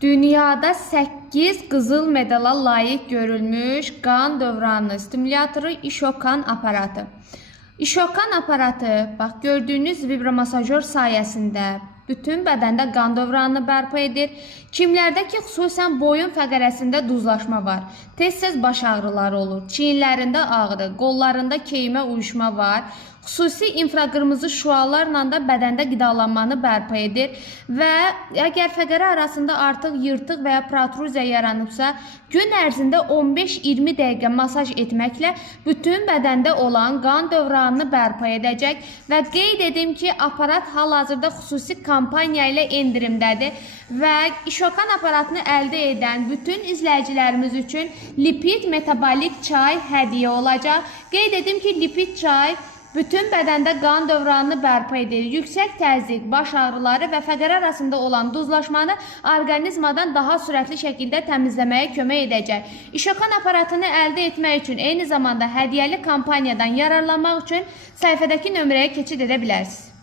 Dünyada 8 qızıl medala layiq görülmüş qan dövranı stimulatoru İşokan aparatı. İşokan aparatı, bax gördüyünüz vibromasajör sayəsində bütün bədəndə qan dövranını bərpa edir. Kimlərdə ki, xüsusən boyun fəqərəsində duzlaşma var, tez-tez baş ağrıları olur, çiyinlərində ağrı, qollarında keymə uyuşma var. Xüsusi infraqırmızı şüalarla da bədəndə qidalanmanı bərpa edir və əgər fəqərə arasında artıq yırtıq və ya protruziya yaranıbsa, gün ərzində 15-20 dəqiqə masaj etməklə bütün bədəndə olan qan dövranını bərpa edəcək və qeyd edim ki, aparat hal-hazırda xüsusi kampaniya ilə endirimdədir və İşokan aparatını əldə edən bütün izləyicilərimiz üçün lipid metabolik çay hədiyyə olacaq. Qeyd edim ki, lipid çay bütün bədəndə qan dövranını bərpa edir. Yüksək təzyiq, baş ağrıları və fəqərə arasında olan duzlaşmanı orqanizmadan daha sürətli şəkildə təmizləməyə kömək edəcək. İşokan aparatını əldə etmək üçün, eyni zamanda hədiyyəli kampaniyadan yararlanmaq üçün səhifədəki nömrəyə keçid edə bilərsiniz.